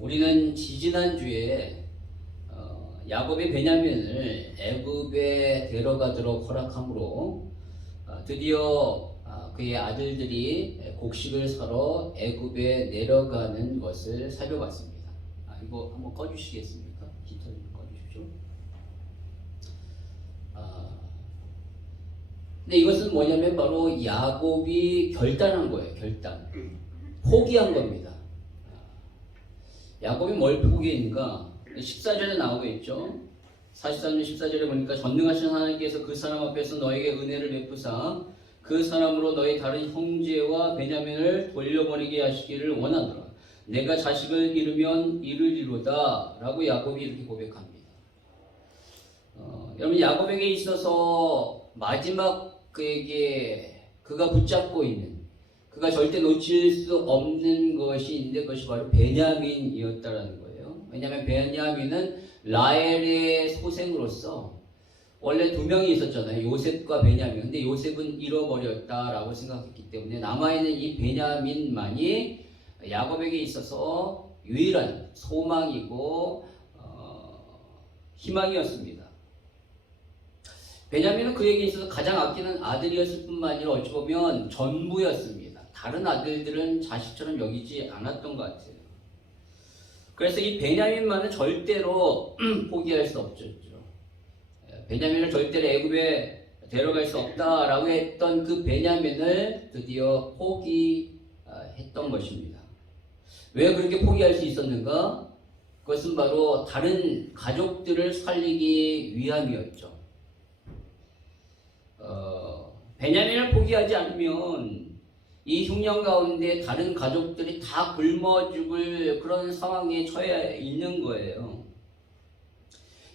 우리는 지지난주에 야곱이 베냐민을 애굽에 데려가도록 허락함으로 드디어 그의 아들들이 곡식을 사러 애굽에 내려가는 것을 살펴봤습니다. 이거 한번 꺼주시겠습니까? 히터 좀 꺼주십시오. 근데 이것은 뭐냐면 바로 야곱이 결단한 거예요. 결단. 포기한 겁니다. 야곱이 뭘 포기했는가? 14절에 나오고 있죠. 43절 14절에 보니까 전능하신 하나님께서 그 사람 앞에서 너에게 은혜를 베푸사 그 사람으로 너희 다른 형제와 베냐민을 돌려보내게 하시기를 원하노라. 내가 자식을 잃으면 이르리로다 라고 야곱이 이렇게 고백합니다. 여러분, 야곱에게 있어서 마지막 그에게 그가 붙잡고 있는, 그가 절대 놓칠 수 없는 것이 있는데 그것이 바로 베냐민이었다라는 거예요. 왜냐하면 베냐민은 라헬의 소생으로서 원래 두 명이 있었잖아요. 요셉과 베냐민. 근데 요셉은 잃어버렸다라고 생각했기 때문에 남아있는 이 베냐민만이 야곱에게 있어서 유일한 소망이고 희망이었습니다. 베냐민은 그에게 있어서 가장 아끼는 아들이었을 뿐만 아니라 어찌 보면 전부였습니다. 다른 아들들은 자식처럼 여기지 않았던 것 같아요. 그래서 이 베냐민만은 절대로 포기할 수 없었죠. 베냐민을 절대로 애굽에 데려갈 수 없다라고 했던 그 베냐민을 드디어 포기했던 것입니다. 왜 그렇게 포기할 수 있었는가? 그것은 바로 다른 가족들을 살리기 위함이었죠. 베냐민을 포기하지 않으면 이 흉년 가운데 다른 가족들이 다 굶어 죽을 그런 상황에 처해 있는 거예요.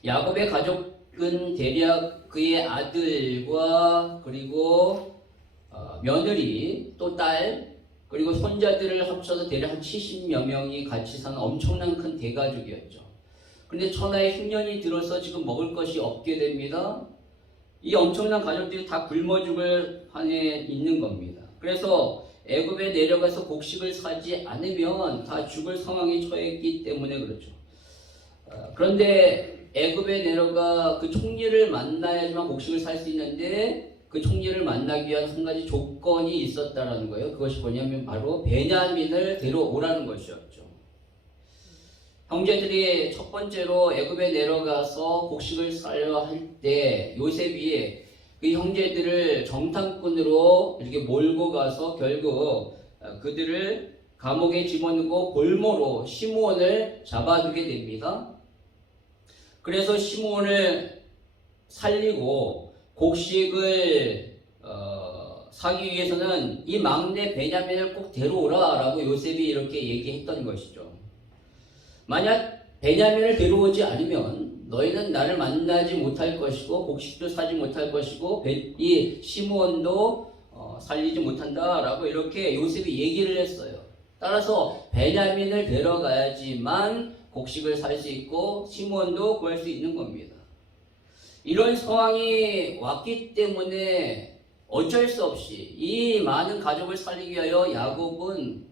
야곱의 가족은 대략 그의 아들과 그리고 며느리 또 딸 그리고 손자들을 합쳐서 대략 한 70여 명이 같이 사는 엄청난 큰 대가족이었죠. 그런데 천하의 흉년이 들어서 지금 먹을 것이 없게 됩니다. 이 엄청난 가족들이 다 굶어 죽을 판에 있는 겁니다. 그래서 애굽에 내려가서 곡식을 사지 않으면 다 죽을 상황에 처했기 때문에 그렇죠. 그런데 애굽에 내려가 그 총리를 만나야지만 곡식을 살 수 있는데 그 총리를 만나기 위한 한 가지 조건이 있었다라는 거예요. 그것이 뭐냐면 바로 베냐민을 데려오라는 것이었죠. 형제들이 첫 번째로 애굽에 내려가서 곡식을 사려 할 때 요셉이 그 형제들을 정탐꾼으로 이렇게 몰고 가서 결국 그들을 감옥에 집어넣고 골모로 시므온을 잡아두게 됩니다. 그래서 시므온을 살리고 곡식을 사기 위해서는 이 막내 베냐민을 꼭 데려오라 라고 요셉이 이렇게 얘기했던 것이죠. 만약 베냐민을 데려오지 않으면 너희는 나를 만나지 못할 것이고 곡식도 사지 못할 것이고 이 시므온도 살리지 못한다 라고 이렇게 요셉이 얘기를 했어요. 따라서 베냐민을 데려가야지만 곡식을 살 수 있고 시므온도 구할 수 있는 겁니다. 이런 상황이 왔기 때문에 어쩔 수 없이 이 많은 가족을 살리기 위하여 야곱은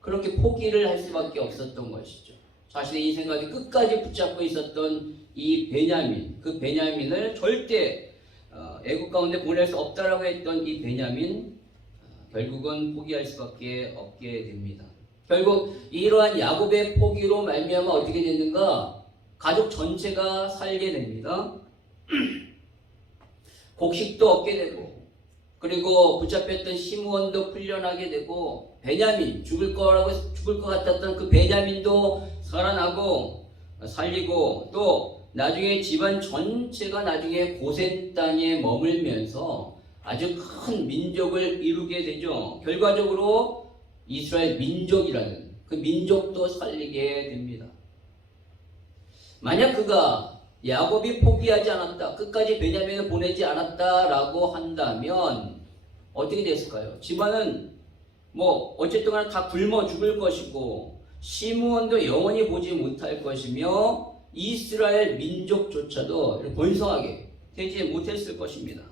그렇게 포기를 할 수밖에 없었던 것이죠. 자신의 인생까지 끝까지 붙잡고 있었던 이 베냐민, 그 베냐민을 절대 애국 가운데 보낼 수 없다라고 했던 이 베냐민, 결국은 포기할 수밖에 없게 됩니다. 결국 이러한 야곱의 포기로 말미암아 어떻게 됐는가? 가족 전체가 살게 됩니다. 곡식도 얻게 되고, 그리고 붙잡혔던 시므온도 풀려나게 되고, 베냐민, 죽을 것 같았던 그 베냐민도 살아나고 살리고, 또 나중에 집안 전체가 나중에 고센 땅에 머물면서 아주 큰 민족을 이루게 되죠. 결과적으로 이스라엘 민족이라는 그 민족도 살리게 됩니다. 만약 그가 야곱이 포기하지 않았다, 끝까지 베냐민을 보내지 않았다라고 한다면 어떻게 됐을까요? 집안은 어쨌든 간에 다 굶어 죽을 것이고 시므온도 영원히 보지 못할 것이며 이스라엘 민족조차도 번성하게 되지 못했을 것입니다.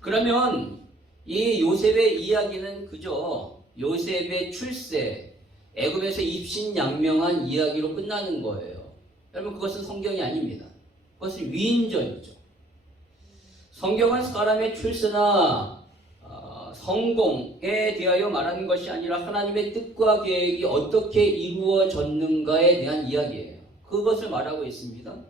그러면 이 요셉의 이야기는 그저 요셉의 출세, 애굽에서 입신양명한 이야기로 끝나는 거예요. 여러분 그것은 성경이 아닙니다. 그것은 위인전이죠. 성경은 사람의 출세나 성공에 대하여 말하는 것이 아니라 하나님의 뜻과 계획이 어떻게 이루어졌는가에 대한 이야기예요. 그것을 말하고 있습니다.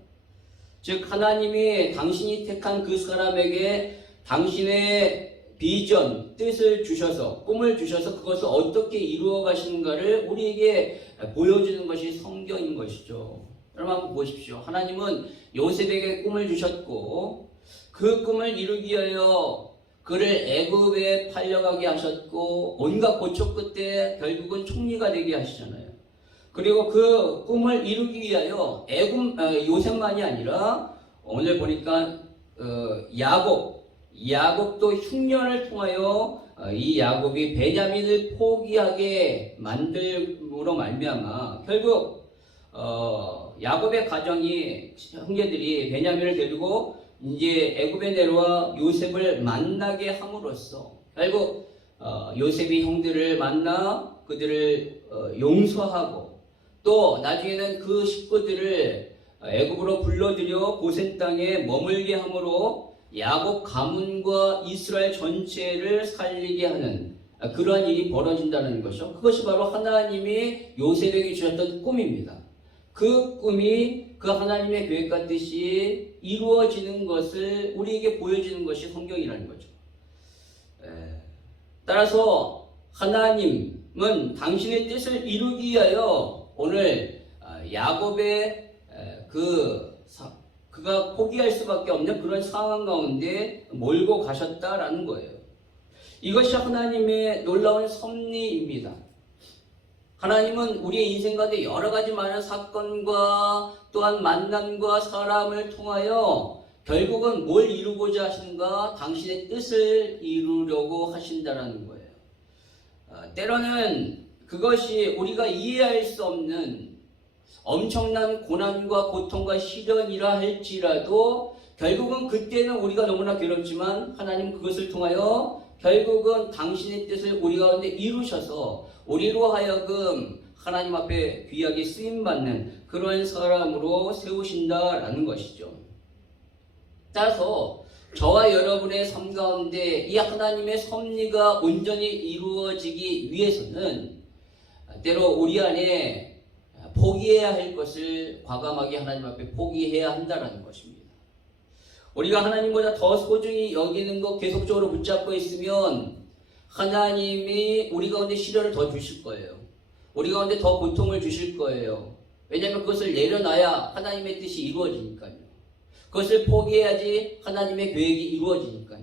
즉 하나님이 당신이 택한 그 사람에게 당신의 비전, 뜻을 주셔서 꿈을 주셔서 그것을 어떻게 이루어 가시는가를 우리에게 보여주는 것이 성경인 것이죠. 여러분 한번 보십시오. 하나님은 요셉에게 꿈을 주셨고 그 꿈을 이루기 위하여 그를 애굽에 팔려가게 하셨고 온갖 고초 끝에 결국은 총리가 되게 하시잖아요. 그리고 그 꿈을 이루기 위하여 요셉만이 아니라 오늘 보니까 야곱도 흉년을 통하여 이 야곱이 베냐민을 포기하게 만들므로 말미암아 결국 야곱의 가정이 형제들이 베냐민을 데리고 이제 애굽에 내려와 요셉을 만나게 함으로써 결국 요셉이 형들을 만나 그들을 용서하고 또 나중에는 그 식구들을 애굽으로 불러들여 고센 땅에 머물게 함으로 야곱 가문과 이스라엘 전체를 살리게 하는 그러한 일이 벌어진다는 것이죠. 그것이 바로 하나님이 요셉에게 주셨던 꿈입니다. 그 꿈이 그 하나님의 계획과 뜻이 이루어지는 것을 우리에게 보여주는 것이 성경이라는 거죠. 따라서 하나님은 당신의 뜻을 이루기 위하여 오늘 야곱의 그가 포기할 수밖에 없는 그런 상황 가운데 몰고 가셨다라는 거예요. 이것이 하나님의 놀라운 섭리입니다. 하나님은 우리의 인생 가운데 여러 가지 많은 사건과 또한 만남과 사람을 통하여 결국은 뭘 이루고자 하시는가? 당신의 뜻을 이루려고 하신다라는 거예요. 때로는 그것이 우리가 이해할 수 없는 엄청난 고난과 고통과 시련이라 할지라도 결국은 그때는 우리가 너무나 괴롭지만 하나님 그것을 통하여 결국은 당신의 뜻을 우리 가운데 이루셔서 우리로 하여금 하나님 앞에 귀하게 쓰임받는 그런 사람으로 세우신다라는 것이죠. 따라서 저와 여러분의 삶 가운데 이 하나님의 섭리가 온전히 이루어지기 위해서는 때로 우리 안에 포기해야 할 것을 과감하게 하나님 앞에 포기해야 한다는 것입니다. 우리가 하나님보다 더 소중히 여기는 것 계속적으로 붙잡고 있으면 하나님이 우리 가운데 시련을 더 주실 거예요. 우리 가운데 더 고통을 주실 거예요. 왜냐하면 그것을 내려놔야 하나님의 뜻이 이루어지니까요. 그것을 포기해야지 하나님의 계획이 이루어지니까요.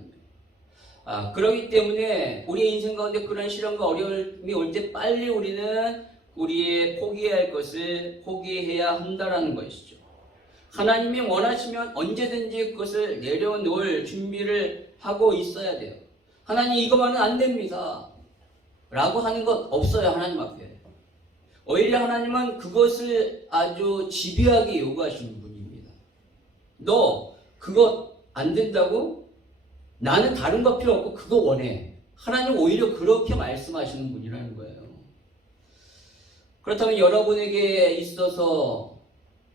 그렇기 때문에 우리의 인생 가운데 그런 시련과 어려움이 올 때 빨리 우리는 우리의 포기해야 할 것을 포기해야 한다는 것이죠. 하나님이 원하시면 언제든지 그것을 내려놓을 준비를 하고 있어야 돼요. 하나님 이거만은 안 됩니다 라고 하는 것 없어요. 하나님 앞에. 오히려 하나님은 그것을 아주 집요하게 요구하시는 분입니다. 너 그거 안 된다고? 나는 다른 거 필요 없고 그거 원해. 하나님 오히려 그렇게 말씀하시는 분이라는 거예요. 그렇다면 여러분에게 있어서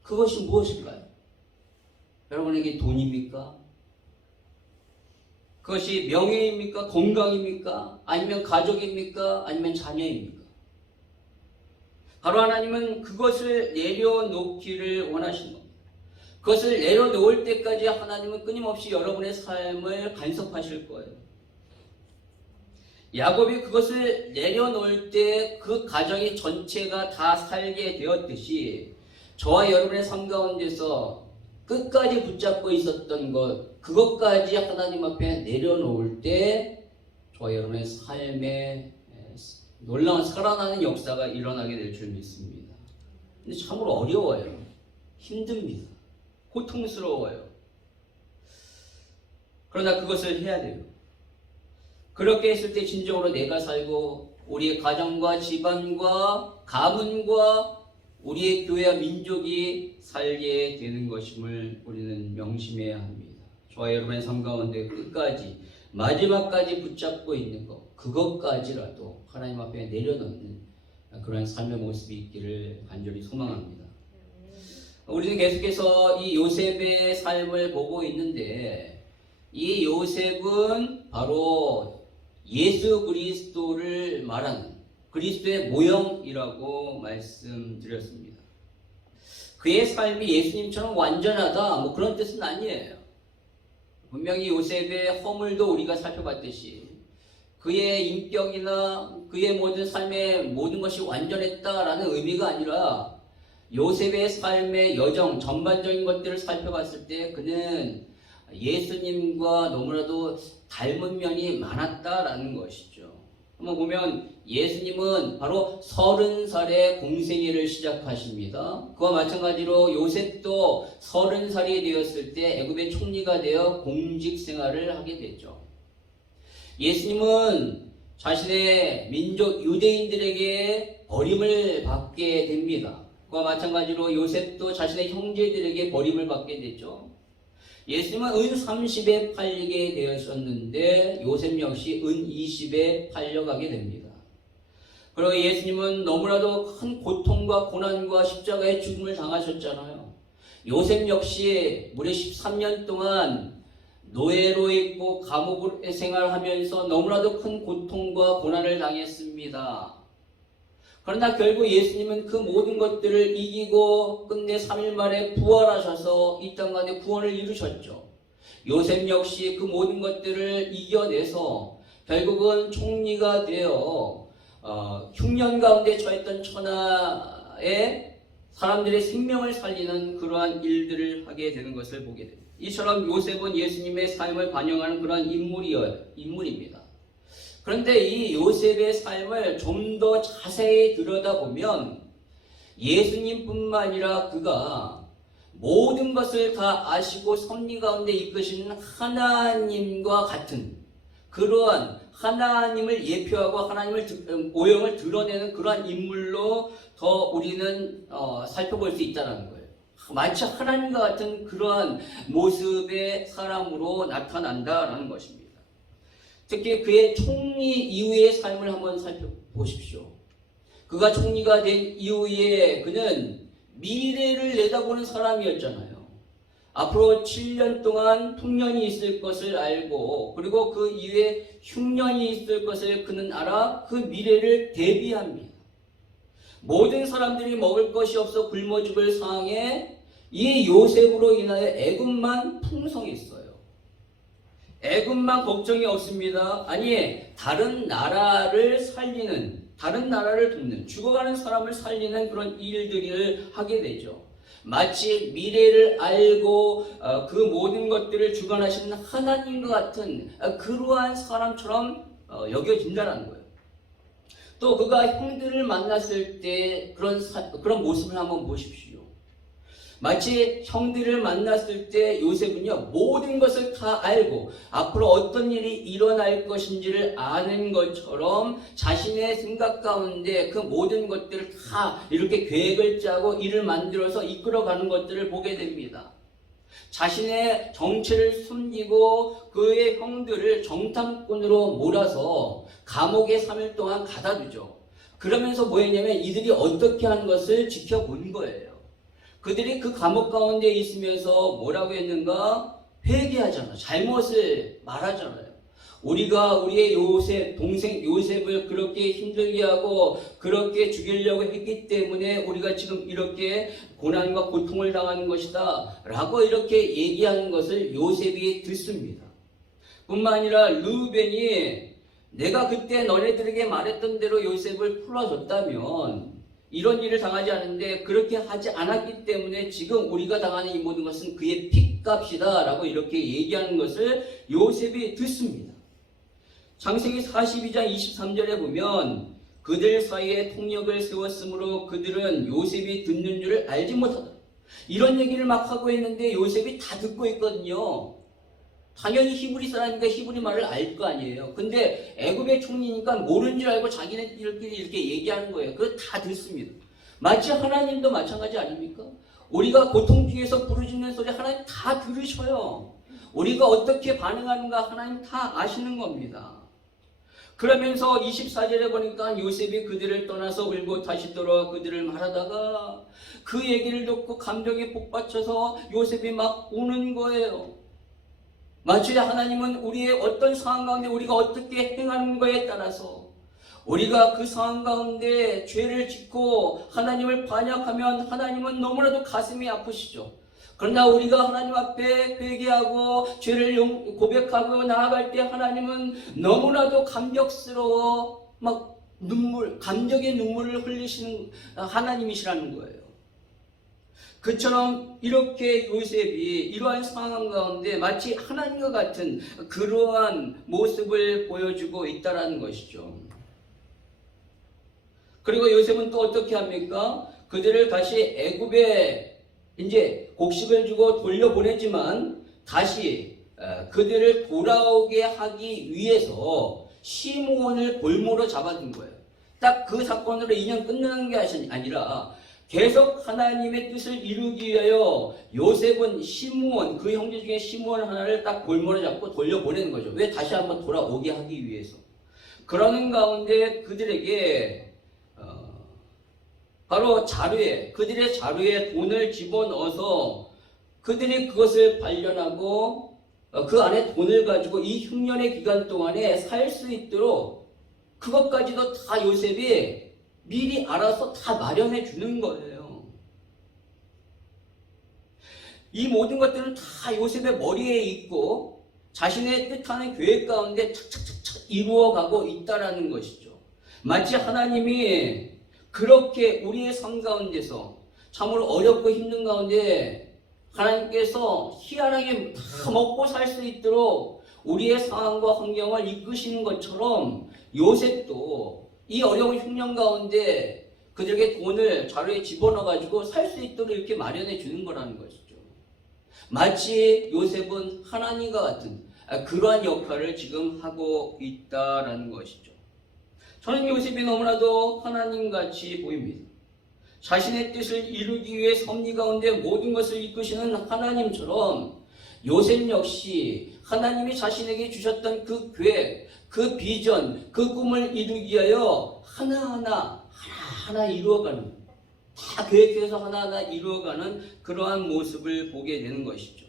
그것이 무엇일까요? 여러분에게 돈입니까? 그것이 명예입니까? 건강입니까? 아니면 가족입니까? 아니면 자녀입니까? 바로 하나님은 그것을 내려놓기를 원하시는 겁니다. 그것을 내려놓을 때까지 하나님은 끊임없이 여러분의 삶을 간섭하실 거예요. 야곱이 그것을 내려놓을 때 그 가정이 전체가 다 살게 되었듯이 저와 여러분의 삶 가운데서 끝까지 붙잡고 있었던 것, 그것까지 하나님 앞에 내려놓을 때 저와 여러분의 삶에 놀라운 살아나는 역사가 일어나게 될 줄 믿습니다. 근데 참으로 어려워요. 힘듭니다. 고통스러워요. 그러나 그것을 해야 돼요. 그렇게 했을 때 진정으로 내가 살고 우리의 가정과 집안과 가문과 우리의 교회와 민족이 살게 되는 것임을 우리는 명심해야 합니다. 저와 여러분의 삶 가운데 끝까지 마지막까지 붙잡고 있는 것, 그것까지라도 하나님 앞에 내려놓는 그런 삶의 모습이 있기를 간절히 소망합니다. 우리는 계속해서 이 요셉의 삶을 보고 있는데 이 요셉은 바로 예수 그리스도를 말하는 그리스도의 모형이라고 말씀드렸습니다. 그의 삶이 예수님처럼 완전하다 뭐 그런 뜻은 아니에요. 분명히 요셉의 허물도 우리가 살펴봤듯이 그의 인격이나 그의 모든 삶의 모든 것이 완전했다라는 의미가 아니라 요셉의 삶의 여정 전반적인 것들을 살펴봤을 때 그는 예수님과 너무나도 닮은 면이 많았다라는 것이죠. 한번 보면 예수님은 바로 30살에 공생애를 시작하십니다. 그와 마찬가지로 요셉도 30살이 되었을 때 애굽의 총리가 되어 공직 생활을 하게 되죠. 예수님은 자신의 민족 유대인들에게 버림을 받게 됩니다. 그와 마찬가지로 요셉도 자신의 형제들에게 버림을 받게 되죠. 예수님은 은 30에 팔리게 되었었는데 요셉 역시 은 20에 팔려가게 됩니다. 그리고 예수님은 너무나도 큰 고통과 고난과 십자가의 죽음을 당하셨잖아요. 요셉 역시 무려 13년 동안 노예로 있고 감옥 생활하면서 너무나도 큰 고통과 고난을 당했습니다. 그러나 결국 예수님은 그 모든 것들을 이기고 끝내 3일 만에 부활하셔서 이 땅 가운데 구원을 이루셨죠. 요셉 역시 그 모든 것들을 이겨내서 결국은 총리가 되어 흉년 가운데 처했던 천하의 사람들의 생명을 살리는 그러한 일들을 하게 되는 것을 보게 됩니다. 이처럼 요셉은 예수님의 삶을 반영하는 그러한 인물입니다. 그런데 이 요셉의 삶을 좀 더 자세히 들여다보면 예수님뿐만 아니라 그가 모든 것을 다 아시고 섭리 가운데 이끄시는 하나님과 같은 그러한 하나님을 예표하고 하나님을 모형을 드러내는 그러한 인물로 더 우리는 살펴볼 수 있다는 거예요. 마치 하나님과 같은 그러한 모습의 사람으로 나타난다라는 것입니다. 특히 그의 총리 이후의 삶을 한번 살펴보십시오. 그가 총리가 된 이후에 그는 미래를 내다보는 사람이었잖아요. 앞으로 7년 동안 풍년이 있을 것을 알고 그리고 그 이후에 흉년이 있을 것을 그는 알아 그 미래를 대비합니다. 모든 사람들이 먹을 것이 없어 굶어 죽을 상황에 이 요셉으로 인하여 애굽만 풍성했어요. 애굽만 걱정이 없습니다. 아니 다른 나라를 살리는 다른 나라를 돕는 죽어가는 사람을 살리는 그런 일들을 하게 되죠. 마치 미래를 알고 그 모든 것들을 주관하시는 하나님과 같은 그러한 사람처럼 여겨진다는 거예요. 또 그가 형들을 만났을 때 그런 모습을 한번 보십시오. 마치 형들을 만났을 때 요셉은요 모든 것을 다 알고 앞으로 어떤 일이 일어날 것인지를 아는 것처럼 자신의 생각 가운데 그 모든 것들을 다 이렇게 계획을 짜고 일을 만들어서 이끌어가는 것들을 보게 됩니다. 자신의 정체를 숨기고 그의 형들을 정탐꾼으로 몰아서 감옥에 3일 동안 가다두죠. 그러면서 뭐 했냐면 이들이 어떻게 하는 것을 지켜본 거예요. 그들이 그 감옥 가운데 있으면서 뭐라고 했는가? 회개하잖아요. 잘못을 말하잖아요. 우리가 우리의 동생 요셉을 그렇게 힘들게 하고 그렇게 죽이려고 했기 때문에 우리가 지금 이렇게 고난과 고통을 당하는 것이다 라고 이렇게 얘기하는 것을 요셉이 듣습니다. 뿐만 아니라 르우벤이 내가 그때 너네들에게 말했던 대로 요셉을 풀어줬다면 이런 일을 당하지 않는데 그렇게 하지 않았기 때문에 지금 우리가 당하는 이 모든 것은 그의 핏값이다 라고 이렇게 얘기하는 것을 요셉이 듣습니다. 창세기 42장 23절에 보면 그들 사이에 통역을 세웠으므로 그들은 요셉이 듣는 줄을 알지 못하다. 이런 얘기를 막 하고 있는데 요셉이 다 듣고 있거든요. 당연히 히브리 사람이니까 히브리 말을 알 거 아니에요. 근데 애굽의 총리니까 모르는 줄 알고 자기네들끼리 이렇게 얘기하는 거예요. 그거 다 듣습니다. 마치 하나님도 마찬가지 아닙니까? 우리가 고통 중에서 부르짖는 소리 하나님 다 들으셔요. 우리가 어떻게 반응하는가 하나님 다 아시는 겁니다. 그러면서 24절에 보니까 요셉이 그들을 떠나서 울고 다시 돌아와 그들을 말하다가 그 얘기를 듣고 감정에 복받쳐서 요셉이 막 우는 거예요. 마치 하나님은 우리의 어떤 상황 가운데 우리가 어떻게 행하는 거에 따라서 우리가 그 상황 가운데 죄를 짓고 하나님을 반역하면 하나님은 너무나도 가슴이 아프시죠. 그러나 우리가 하나님 앞에 회개하고 죄를 고백하고 나아갈 때 하나님은 너무나도 감격스러워 막 감격의 눈물을 흘리시는 하나님이시라는 거예요. 그처럼 이렇게 요셉이 이러한 상황 가운데 마치 하나님과 같은 그러한 모습을 보여주고 있다는 것이죠. 그리고 요셉은 또 어떻게 합니까? 그들을 다시 애굽에 이제 곡식을 주고 돌려보내지만 다시 그들을 돌아오게 하기 위해서 시므온을 볼모로 잡아둔 거예요. 딱 그 사건으로 인연 끝나는 게 아니라 계속 하나님의 뜻을 이루기 위하여 요셉은 시므온, 그 형제 중에 시므온 하나를 딱 볼모로 잡고 돌려보내는 거죠. 왜? 다시 한번 돌아오게 하기 위해서. 그러는 가운데 그들에게 바로 그들의 자루에 돈을 집어넣어서 그들이 그것을 발견하고 그 안에 돈을 가지고 이 흉년의 기간 동안에 살 수 있도록 그것까지도 다 요셉이 미리 알아서 다 마련해 주는 거예요. 이 모든 것들은 다 요셉의 머리에 있고 자신의 뜻하는 계획 가운데 착착착착 이루어가고 있다라는 것이죠. 마치 하나님이 그렇게 우리의 삶 가운데서 참으로 어렵고 힘든 가운데 하나님께서 희한하게 다 먹고 살 수 있도록 우리의 상황과 환경을 이끄시는 것처럼 요셉도 이 어려운 흉년 가운데 그들에게 돈을 자루에 집어넣어가지고 살 수 있도록 이렇게 마련해 주는 거라는 것이죠. 마치 요셉은 하나님과 같은 그러한 역할을 지금 하고 있다라는 것이죠. 저는 요셉이 너무나도 하나님같이 보입니다. 자신의 뜻을 이루기 위해 섭리 가운데 모든 것을 이끄시는 하나님처럼 요셉 역시 하나님이 자신에게 주셨던 그 계획, 그 비전, 그 꿈을 이루기 위하여 하나하나 이루어가는, 다 계획해서 하나하나 이루어가는 그러한 모습을 보게 되는 것이죠.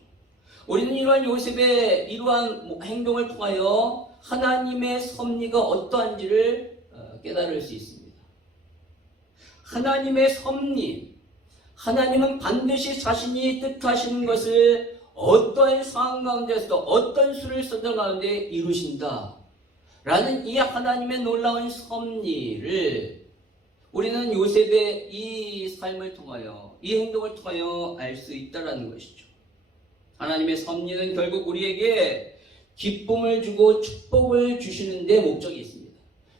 우리는 이러한 요셉의 이러한 행동을 통하여 하나님의 섭리가 어떠한지를 깨달을 수 있습니다. 하나님의 섭리, 하나님은 반드시 자신이 뜻하시는 것을 어떠한 상황 가운데서도 어떤 수를 쓰던 가운데 이루신다 라는 이 하나님의 놀라운 섭리를 우리는 요셉의 이 삶을 통하여, 이 행동을 통하여 알 수 있다는 것이죠. 하나님의 섭리는 결국 우리에게 기쁨을 주고 축복을 주시는 데 목적이 있습니다.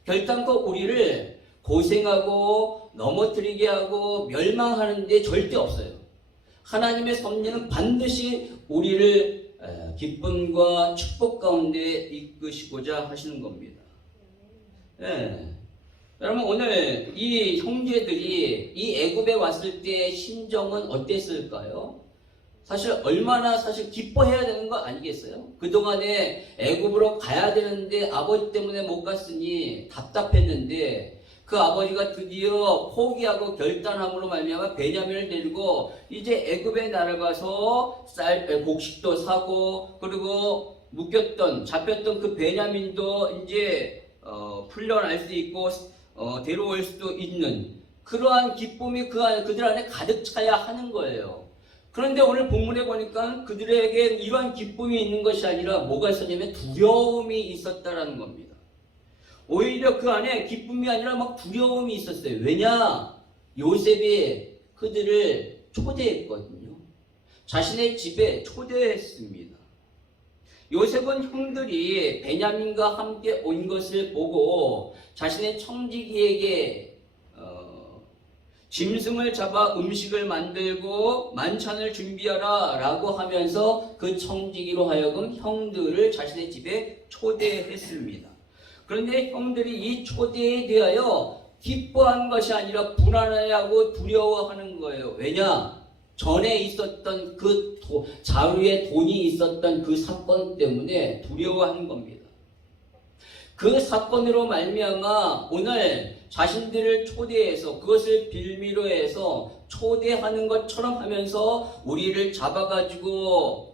결단코 우리를 고생하고 넘어뜨리게 하고 멸망하는 데 절대 없어요. 하나님의 섭리는 반드시 우리를 기쁨과 축복 가운데 이끄시고자 하시는 겁니다. 네. 여러분, 오늘 이 형제들이 이 애굽에 왔을 때의 심정은 어땠을까요? 사실 얼마나 기뻐해야 되는 거 아니겠어요? 그동안에 애굽으로 가야 되는데 아버지 때문에 못 갔으니 답답했는데 그 아버지가 드디어 포기하고 결단함으로 말미암아 베냐민을 데리고 이제 애굽에 날아가서 곡식도 사고 그리고 잡혔던 그 베냐민도 이제 풀려날 수 있고 데려올 수도 있는 그러한 기쁨이 그들 안에 가득 차야 하는 거예요. 그런데 오늘 본문에 보니까 그들에게 이러한 기쁨이 있는 것이 아니라 뭐가 있었냐면 두려움이 있었다라는 겁니다. 오히려 그 안에 기쁨이 아니라 막 두려움이 있었어요. 왜냐? 요셉이 그들을 초대했거든요. 자신의 집에 초대했습니다. 요셉은 형들이 베냐민과 함께 온 것을 보고 자신의 청지기에게 짐승을 잡아 음식을 만들고 만찬을 준비하라 라고 하면서 그 청지기로 하여금 형들을 자신의 집에 초대했습니다. 그런데 형들이 이 초대에 대하여 기뻐한 것이 아니라 불안해하고 두려워하는 거예요. 왜냐? 전에 있었던 그 자루에 돈이 있었던 그 사건 때문에 두려워하는 겁니다. 그 사건으로 말미암아 오늘 자신들을 초대해서 그것을 빌미로 해서 초대하는 것처럼 하면서 우리를 잡아가지고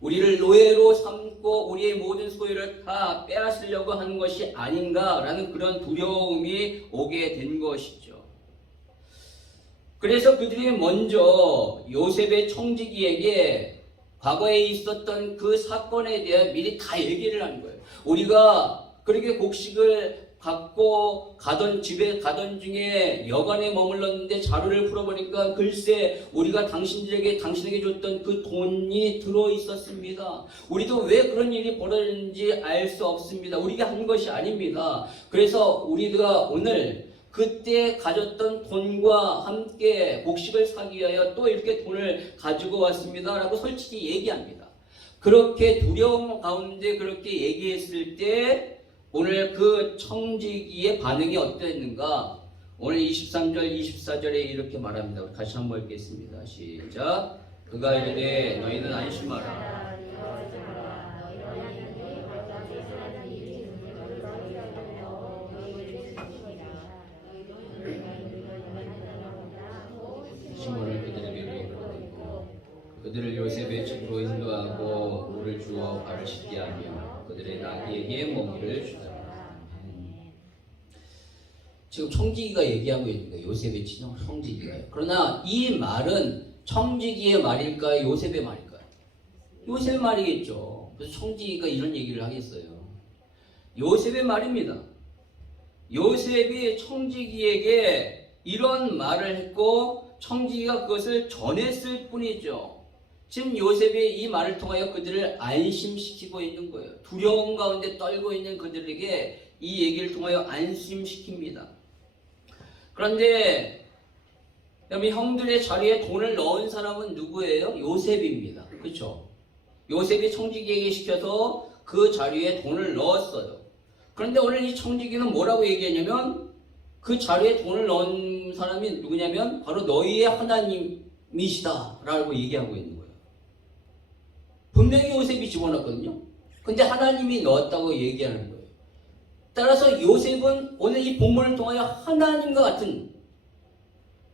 우리를 노예로 삼고 우리의 모든 소유를 다 빼앗으려고 하는 것이 아닌가라는 그런 두려움이 오게 된 것이죠. 그래서 그들이 먼저 요셉의 청지기에게 과거에 있었던 그 사건에 대해 미리 다 얘기를 하는 거예요. 우리가 그렇게 곡식을 갖고 집에 가던 중에 여관에 머물렀는데 자루를 풀어보니까 글쎄 우리가 당신에게 줬던 그 돈이 들어있었습니다. 우리도 왜 그런 일이 벌어졌는지 알 수 없습니다. 우리가 한 것이 아닙니다. 그래서 우리가 오늘 그때 가졌던 돈과 함께 곡식을 사기 위하여 또 이렇게 돈을 가지고 왔습니다 라고 솔직히 얘기합니다. 그렇게 두려움 가운데 그렇게 얘기했을 때 오늘 그 청지기의 반응이 어땠는가? 오늘 23절 24절에 이렇게 말합니다. 우리 같이 한번 읽겠습니다. 시작. 그가 이르되 너희는 안심하라. 시몬을 그들에게 이르고 그들을 요셉의 집으로 인도하고 물을 주어 발을 씻게 하며 그들의 나귀에게 먹이를 주더라. 지금 청지기가 얘기하고 있는 거예요. 요셉의 청지기가요. 그러나 이 말은 청지기의 말일까요? 요셉의 말일까요? 요셉의 말이겠죠. 그래서 청지기가 이런 얘기를 하겠어요. 요셉의 말입니다. 요셉이 청지기에게 이런 말을 했고 청지기가 그것을 전했을 뿐이죠. 지금 요셉이 이 말을 통하여 그들을 안심시키고 있는 거예요. 두려움 가운데 떨고 있는 그들에게 이 얘기를 통하여 안심시킵니다. 그런데 여러분 형들의 자리에 돈을 넣은 사람은 누구예요? 요셉입니다. 그렇죠? 요셉이 청지기에게 시켜서 그 자리에 돈을 넣었어요. 그런데 오늘 이 청지기는 뭐라고 얘기했냐면 그 자리에 돈을 넣은 사람이 누구냐면 바로 너희의 하나님이시다 라고 얘기하고 있는 거예요. 분명히 요셉이 집어넣었거든요. 근데 하나님이 넣었다고 얘기하는 거예요. 따라서 요셉은 오늘 이 본문을 통하여 하나님과 같은,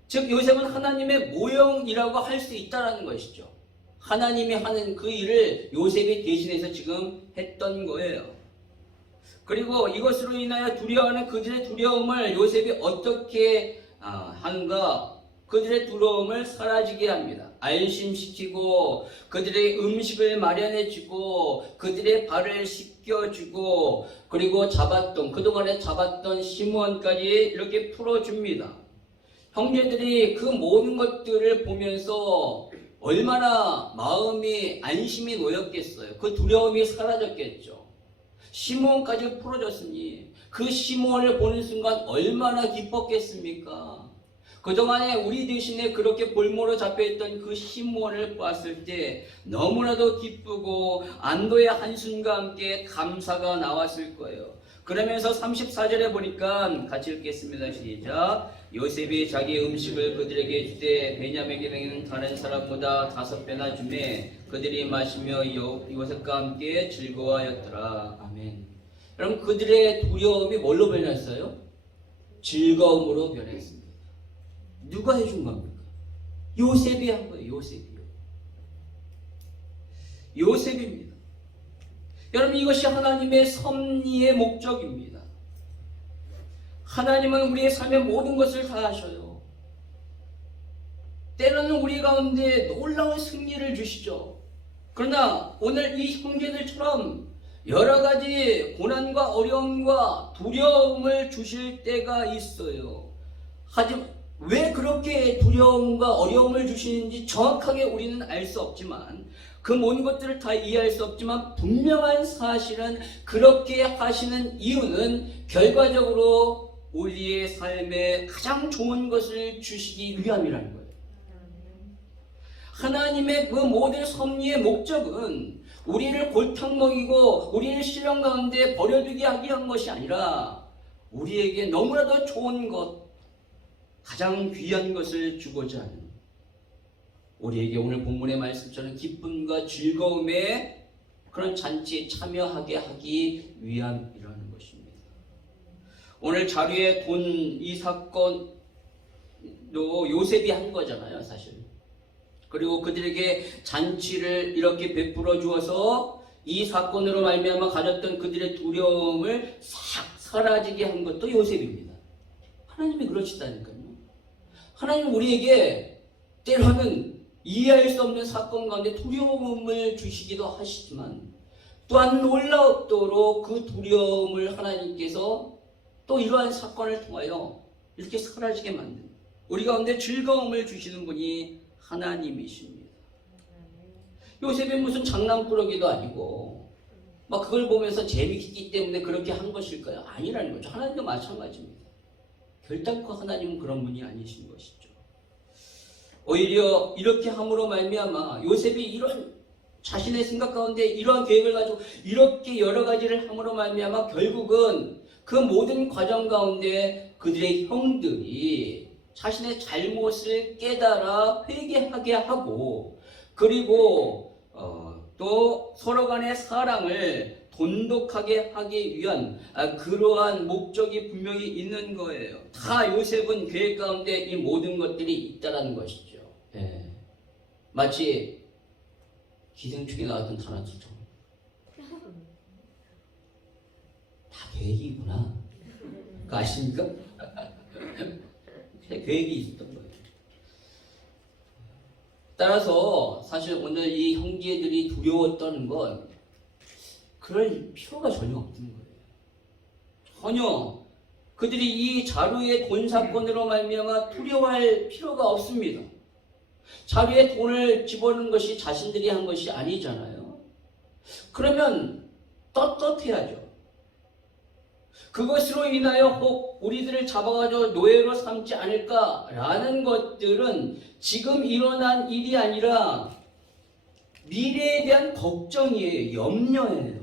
즉 요셉은 하나님의 모형이라고 할 수 있다는 것이죠. 하나님이 하는 그 일을 요셉이 대신해서 지금 했던 거예요. 그리고 이것으로 인하여 두려워하는 그들의 두려움을 요셉이 어떻게 하는가? 그들의 두려움을 사라지게 합니다. 안심시키고 그들의 음식을 마련해주고 그들의 발을 씻겨주고 그리고 그동안에 잡았던 시므온까지 이렇게 풀어줍니다. 형제들이 그 모든 것들을 보면서 얼마나 마음이 안심이 놓였겠어요. 그 두려움이 사라졌겠죠. 시므온까지 풀어줬으니 그 시므온을 보는 순간 얼마나 기뻤겠습니까? 그동안에 우리 대신에 그렇게 볼모로 잡혀있던 그 시므온을 보았을 때 너무나도 기쁘고 안도의 한숨과 함께 감사가 나왔을 거예요. 그러면서 34절에 보니까 같이 읽겠습니다. 시작. 요셉이 자기 음식을 그들에게 주되 베냐민에게는 다른 사람보다 5배나 주매 그들이 마시며 요셉과 함께 즐거워하였더라. 아멘. 여러분 그들의 두려움이 뭘로 변했어요? 즐거움으로 변했습니다. 누가 해준 겁니까? 요셉이 한 거예요. 요셉입니다. 여러분 이것이 하나님의 섭리의 목적입니다. 하나님은 우리의 삶의 모든 것을 다 하셔요. 때로는 우리 가운데 놀라운 승리를 주시죠. 그러나 오늘 이 형제들처럼 여러 가지 고난과 어려움과 두려움을 주실 때가 있어요. 하지만 왜 그렇게 두려움과 어려움을 주시는지 정확하게 우리는 알 수 없지만 그 모든 것들을 다 이해할 수 없지만 분명한 사실은 그렇게 하시는 이유는 결과적으로 우리의 삶에 가장 좋은 것을 주시기 위함이라는 거예요. 하나님의 그 모든 섭리의 목적은 우리를 골탕 먹이고 우리를 시련 가운데 버려두게 하기 위한 것이 아니라 우리에게 너무나도 좋은 것, 가장 귀한 것을 주고자 하는 우리에게 오늘 본문의 말씀처럼 기쁨과 즐거움의 그런 잔치에 참여하게 하기 위함이라는 것입니다. 오늘 자료에 돈 이 사건도 요셉이 한 거잖아요, 사실. 그리고 그들에게 잔치를 이렇게 베풀어 주어서 이 사건으로 말미암아 가졌던 그들의 두려움을 싹 사라지게 한 것도 요셉입니다. 하나님이 그러시다니까요. 하나님은 우리에게 때로는 이해할 수 없는 사건 가운데 두려움을 주시기도 하시지만 또한 놀랍도록 그 두려움을 하나님께서 또 이러한 사건을 통하여 이렇게 사라지게 만든 우리 가운데 즐거움을 주시는 분이 하나님이십니다. 요셉이 무슨 장난꾸러기도 아니고 막 그걸 보면서 재미있기 때문에 그렇게 한 것일까요? 아니라는 거죠. 하나님도 마찬가지입니다. 결단코 하나님은 그런 분이 아니신 것이죠. 오히려 이렇게 함으로 말미암아 요셉이 이런 자신의 생각 가운데 이러한 계획을 가지고 이렇게 여러 가지를 함으로 말미암아 결국은 그 모든 과정 가운데 그들의 형들이 자신의 잘못을 깨달아 회개하게 하고 그리고 또 서로 간의 사랑을 돈독하게 하기 위한 그러한 목적이 분명히 있는 거예요. 다 요셉은 계획 가운데 이 모든 것들이 있다는 것이죠. 예. 마치 기생충에 나왔던 단아수처럼 다 계획이구나. 그거 아십니까? 계획이 있었던 거예요. 따라서 사실 오늘 이 형제들이 두려웠다는 건 그럴 필요가 전혀 없는 거예요. 전혀 그들이 이 자루의 돈 사건으로 말미암아 두려워할 필요가 없습니다. 자루에 돈을 집어넣은 것이 자신들이 한 것이 아니잖아요. 그러면 떳떳해야죠. 그것으로 인하여 혹 우리들을 잡아가지고 노예로 삼지 않을까라는 것들은 지금 일어난 일이 아니라 미래에 대한 걱정이에요. 염려예요.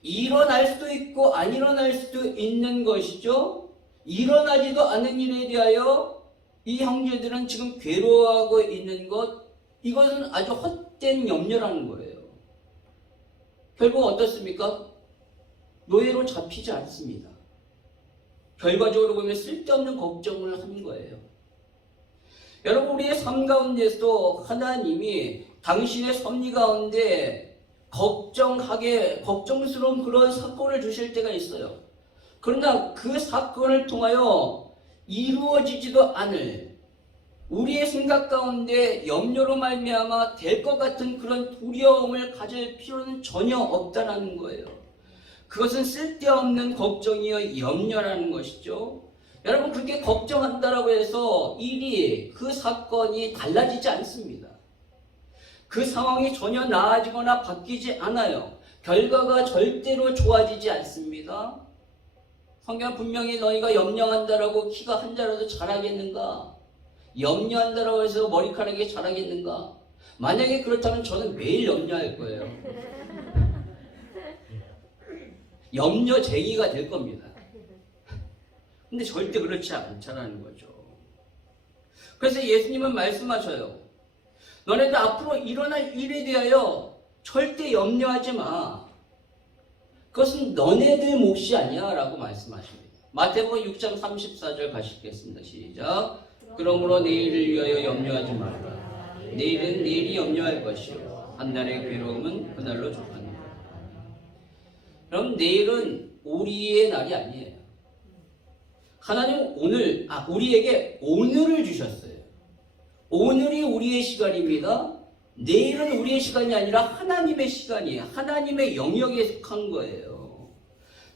일어날 수도 있고 안 일어날 수도 있는 것이죠. 일어나지도 않은 일에 대하여 이 형제들은 지금 괴로워하고 있는 것, 이것은 아주 헛된 염려라는 거예요. 결국 어떻습니까? 노예로 잡히지 않습니다. 결과적으로 보면 쓸데없는 걱정을 하는 거예요. 여러분, 우리의 삶 가운데서도 하나님이 당신의 섭리 가운데 걱정스러운 그런 사건을 주실 때가 있어요. 그러나 그 사건을 통하여 이루어지지도 않을 우리의 생각 가운데 염려로 말미암아 될 것 같은 그런 두려움을 가질 필요는 전혀 없다는 거예요. 그것은 쓸데없는 걱정이요 염려라는 것이죠. 여러분, 그렇게 걱정한다라고 해서 그 사건이 달라지지 않습니다. 그 상황이 전혀 나아지거나 바뀌지 않아요. 결과가 절대로 좋아지지 않습니다. 성경은 분명히 너희가 염려한다라고 키가 한 자라도 자라겠는가? 염려한다라고 해서 머리카락이 자라겠는가? 만약에 그렇다면 저는 매일 염려할 거예요. 염려쟁이가 될 겁니다. 근데 절대 그렇지 않다는 거죠. 그래서 예수님은 말씀하셔요. 너네들 앞으로 일어날 일에 대하여 절대 염려하지 마. 그것은 너네들 몫이 아니야 라고 말씀하십니다. 마태복음 6장 34절 가시겠습니다. 시작. 그러므로 내일을 위하여 염려하지 말라. 내일은 내일이 염려할 것이요 한날의 괴로움은 그날로 족하니라. 그럼 내일은 우리의 날이 아니에요. 하나님은 우리에게 오늘을 주셨어요. 오늘이 우리의 시간입니다. 내일은 우리의 시간이 아니라 하나님의 시간이에요. 하나님의 영역에 속한 거예요.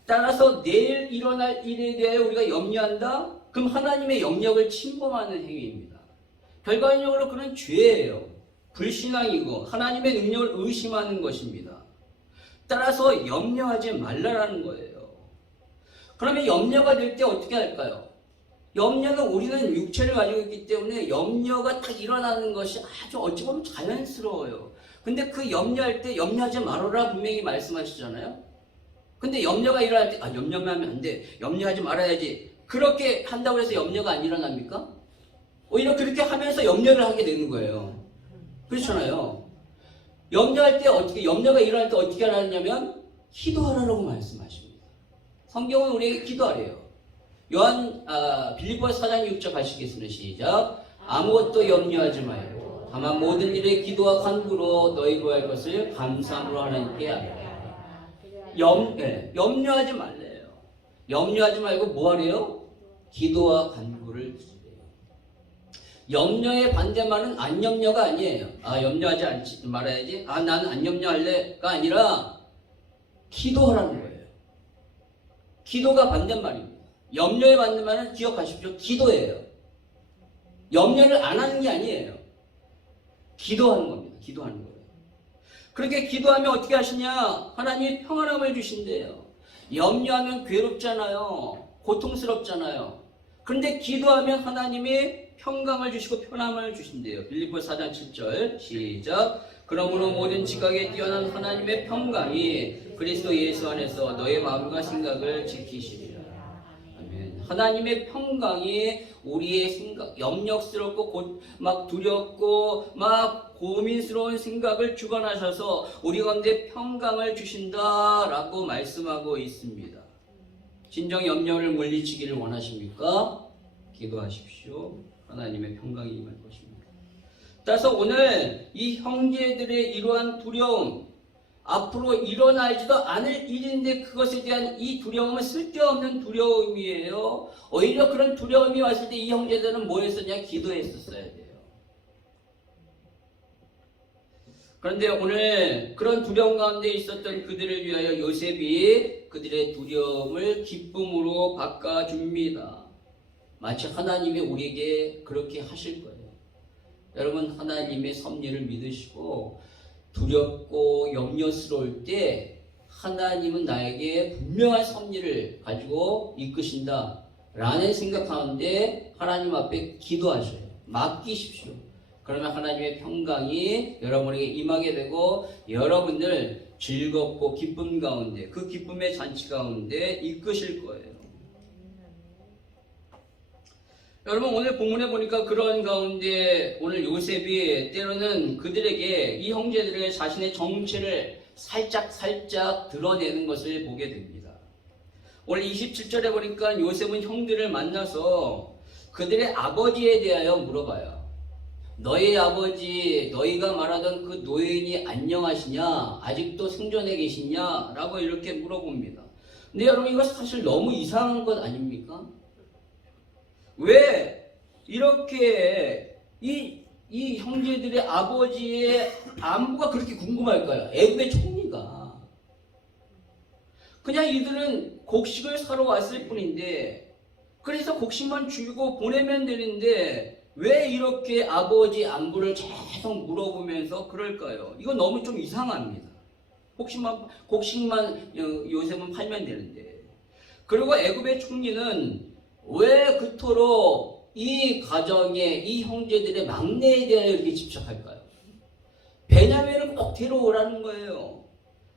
따라서 내일 일어날 일에 대해 우리가 염려한다? 그럼 하나님의 영역을 침범하는 행위입니다. 결과적으로 그런 죄예요. 불신앙이고 하나님의 능력을 의심하는 것입니다. 따라서 염려하지 말라라는 거예요. 그러면 염려가 될 때 어떻게 할까요? 염려는 우리는 육체를 가지고 있기 때문에 염려가 딱 일어나는 것이 아주 어찌 보면 자연스러워요. 근데 그 염려할 때 염려하지 말아라 분명히 말씀하시잖아요. 근데 염려가 일어날 때 염려만 하면 안 돼. 염려하지 말아야지. 그렇게 한다고 해서 염려가 안 일어납니까? 오히려 그렇게 하면서 염려를 하게 되는 거예요. 그렇잖아요. 염려가 일어날 때 어떻게 하냐면 기도하라고 말씀하십니다. 성경은 우리에게 기도하래요. 빌립보서 4장 6절 가시겠습니다. 시작. 아무것도 염려하지 말고 다만 모든 일에 기도와 간구로 너희 구할 것을 감사함으로 하나님께 아뢰라. 염려하지 말래요. 염려하지 말고 뭐 하래요? 기도와 간구를 드리래요. 염려의 반대말은 안 염려가 아니에요. 염려하지 말아야지. 난 안 염려할래가 아니라 기도하라는 거예요. 기도가 반대말입니다. 염려의 반대말은 기억하십시오. 기도예요. 염려를 안 하는 게 아니에요. 기도하는 겁니다. 기도하는 거예요. 그렇게 기도하면 어떻게 하시냐? 하나님이 평안함을 주신대요. 염려하면 괴롭잖아요. 고통스럽잖아요. 그런데 기도하면 하나님이 평강을 주시고 편함을 주신대요. 빌립보서 4장 7절 시작. 그러므로 모든 지각에 뛰어난 하나님의 평강이 그리스도 예수 안에서 너의 마음과 생각을 지키시리라. 아멘. 하나님의 평강이 우리의 생각, 염려스럽고 막 두렵고 막 고민스러운 생각을 주관하셔서 우리 가운데 평강을 주신다라고 말씀하고 있습니다. 진정 염려를 물리치기를 원하십니까? 기도하십시오. 하나님의 평강이 임할 것입니다. 따라서 오늘 이 형제들의 이러한 두려움, 앞으로 일어나지도 않을 일인데 그것에 대한 이 두려움은 쓸데없는 두려움이에요. 오히려 그런 두려움이 왔을 때 이 형제들은 뭐 했었냐? 기도했었어야 돼요. 그런데 오늘 그런 두려움 가운데 있었던 그들을 위하여 요셉이 그들의 두려움을 기쁨으로 바꿔줍니다. 마치 하나님이 우리에게 그렇게 하실 거예요. 여러분, 하나님의 섭리를 믿으시고 두렵고 염려스러울 때 하나님은 나에게 분명한 섭리를 가지고 이끄신다 라는 생각하는데 하나님 앞에 기도하셔요. 맡기십시오. 그러면 하나님의 평강이 여러분에게 임하게 되고 여러분을 즐겁고 기쁨 가운데, 그 기쁨의 잔치 가운데 이끄실 거예요. 여러분, 오늘 본문에 보니까 그런 가운데 오늘 요셉이 때로는 그들에게, 이 형제들에게 자신의 정체를 살짝 드러내는 것을 보게 됩니다. 오늘 27절에 보니까 요셉은 형들을 만나서 그들의 아버지에 대하여 물어봐요. 너희 아버지, 너희가 말하던 그 노인이 안녕하시냐? 아직도 생존해 계시냐? 라고 이렇게 물어봅니다. 근데 여러분, 이거 사실 너무 이상한 것 아닙니까? 왜 이렇게 이 형제들의 아버지의 안부가 그렇게 궁금할까요? 애굽의 총리가. 그냥 이들은 곡식을 사러 왔을 뿐인데, 그래서 곡식만 주고 보내면 되는데 왜 이렇게 아버지 안부를 계속 물어보면서 그럴까요? 이거 너무 좀 이상합니다. 곡식만 요셉은 팔면 되는데. 그리고 애굽의 총리는 왜 그토록 이 가정의 이 형제들의 막내에 대하여 이렇게 집착할까요? 베냐민을 꼭 데려오라는 거예요.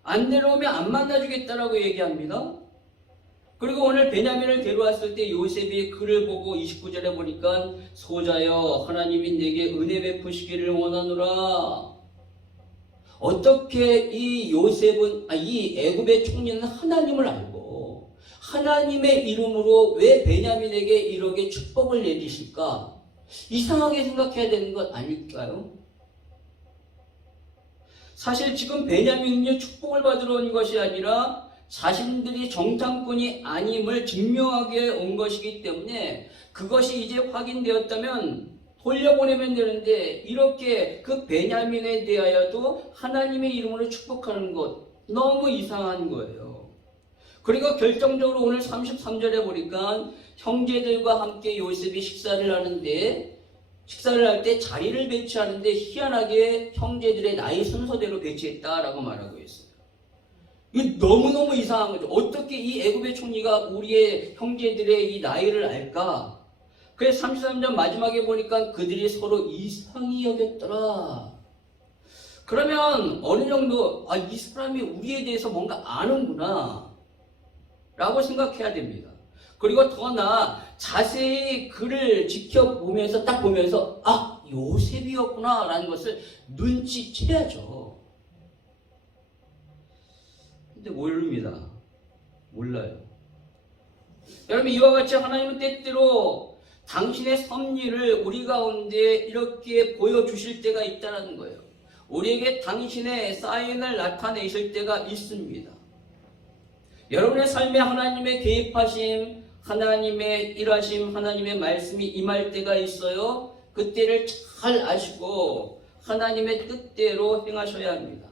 안 데려오면 안 만나주겠다라고 얘기합니다. 그리고 오늘 베냐민을 데려왔을 때 요셉이 그를 보고 29절에 보니까 소자여 하나님이 내게 은혜 베푸시기를 원하노라. 어떻게 이 요셉은, 이 애굽의 총리는 하나님을 알고 하나님의 이름으로 왜 베냐민에게 이렇게 축복을 내리실까? 이상하게 생각해야 되는 것 아닐까요? 사실 지금 베냐민이 축복을 받으러 온 것이 아니라 자신들이 정탐꾼이 아님을 증명하게 온 것이기 때문에 그것이 이제 확인되었다면 돌려보내면 되는데 이렇게 그 베냐민에 대하여도 하나님의 이름으로 축복하는 것 너무 이상한 거예요. 그리고 결정적으로 오늘 33절에 보니까 형제들과 함께 요셉이 식사를 할 때 자리를 배치하는데 희한하게 형제들의 나이 순서대로 배치했다라고 말하고 있어요. 이거 너무너무 이상한 거죠. 어떻게 이 애굽의 총리가 우리의 형제들의 이 나이를 알까? 그래서 33절 마지막에 보니까 그들이 서로 이상히 여겼더라. 그러면 어느 정도 이 사람이 우리에 대해서 뭔가 아는구나 라고 생각해야 됩니다. 그리고 더 나아 자세히 그를 지켜보면서 딱 보면서 요셉이었구나 라는 것을 눈치채야죠. 근데 모릅니다. 몰라요. 여러분 이와 같이 하나님은 때때로 당신의 섭리를 우리 가운데 이렇게 보여주실 때가 있다는 거예요. 우리에게 당신의 사인을 나타내실 때가 있습니다. 여러분의 삶에 하나님의 개입하심, 하나님의 일하심, 하나님의 말씀이 임할 때가 있어요. 그때를 잘 아시고 하나님의 뜻대로 행하셔야 합니다.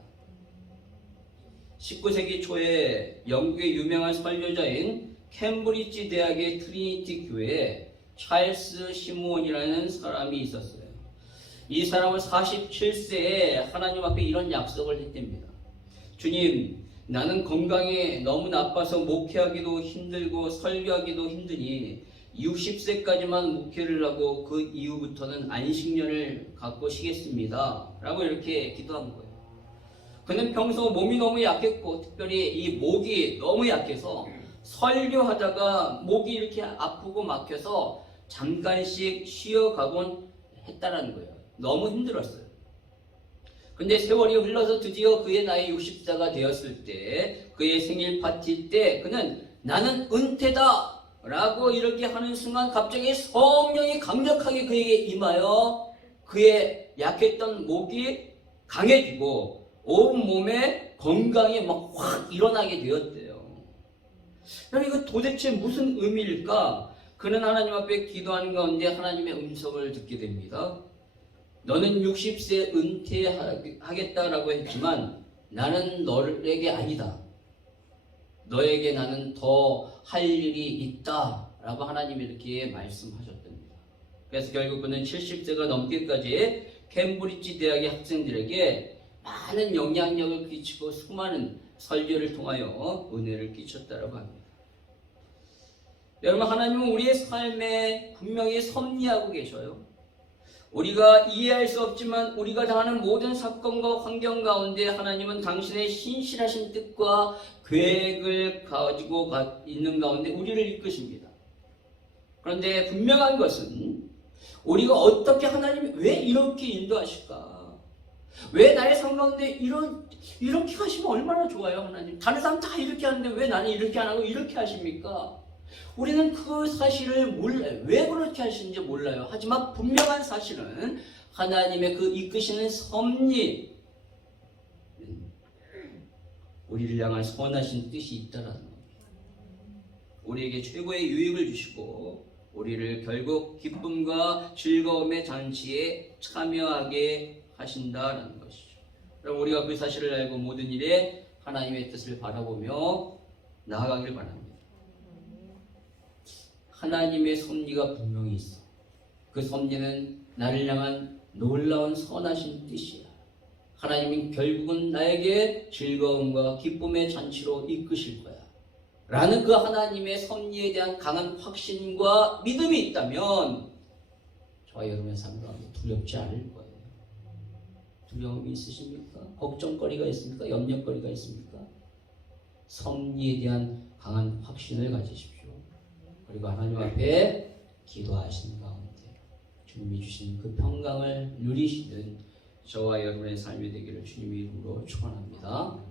19세기 초에 영국의 유명한 설교자인 캠브리지 대학의 트리니티 교회에 찰스 시므온이라는 사람이 있었어요. 이 사람은 47세에 하나님 앞에 이런 약속을 했답니다. 주님, 나는 건강이 너무 나빠서 목회하기도 힘들고 설교하기도 힘드니 60세까지만 목회를 하고 그 이후부터는 안식년을 갖고 쉬겠습니다. 라고 이렇게 기도한 거예요. 그는 평소 몸이 너무 약했고 특별히 이 목이 너무 약해서 설교하다가 목이 이렇게 아프고 막혀서 잠깐씩 쉬어가곤 했다는 거예요. 너무 힘들었어요. 근데 세월이 흘러서 드디어 그의 나이 60세가 되었을 때 그의 생일 파티 때 그는 나는 은퇴다 라고 이렇게 하는 순간 갑자기 성령이 강력하게 그에게 임하여 그의 약했던 목이 강해지고 온 몸에 건강이 막 확 일어나게 되었대요. 그럼 이거 도대체 무슨 의미일까? 그는 하나님 앞에 기도하는 가운데 하나님의 음성을 듣게 됩니다. 너는 60세 은퇴하겠다라고 했지만 나는 너에게 아니다. 너에게 나는 더 할 일이 있다 라고 하나님이 이렇게 말씀하셨답니다. 그래서 결국 그는 70세가 넘기까지 캠브리지 대학의 학생들에게 많은 영향력을 끼치고 수많은 설교를 통하여 은혜를 끼쳤다라고 합니다. 여러분, 하나님은 우리의 삶에 분명히 섭리하고 계셔요. 우리가 이해할 수 없지만 우리가 당하는 모든 사건과 환경 가운데 하나님은 당신의 신실하신 뜻과 계획을 가지고 있는 가운데 우리를 이끄십니다. 그런데 분명한 것은 우리가 어떻게 하나님이 왜 이렇게 인도하실까? 왜 나의 삶 가운데 이렇게 하시면 얼마나 좋아요, 하나님? 다른 사람 다 이렇게 하는데 왜 나는 이렇게 안 하고 이렇게 하십니까? 우리는 그 사실을 몰라요. 왜 그렇게 하시는지 몰라요. 하지만 분명한 사실은 하나님의 그 이끄시는 섭리, 우리를 향한 선하신 뜻이 있다라는 겁니다. 우리에게 최고의 유익을 주시고 우리를 결국 기쁨과 즐거움의 잔치에 참여하게 하신다라는 것이죠. 그럼 우리가 그 사실을 알고 모든 일에 하나님의 뜻을 바라보며 나아가길 바랍니다. 하나님의 섭리가 분명히 있어. 그 섭리는 나를 향한 놀라운 선하신 뜻이야. 하나님은 결국은 나에게 즐거움과 기쁨의 잔치로 이끄실 거야. 라는 그 하나님의 섭리에 대한 강한 확신과 믿음이 있다면 저와 여러분의 삶 가운데 두렵지 않을 거예요. 두려움이 있으십니까? 걱정거리가 있습니까? 염려거리가 있습니까? 섭리에 대한 강한 확신을 가지십시오. 그리고 하나님 앞에 기도하시는 가운데 주님이 주신 그 평강을 누리시는 저와 여러분의 삶이 되기를 주님의 이름으로 축원합니다.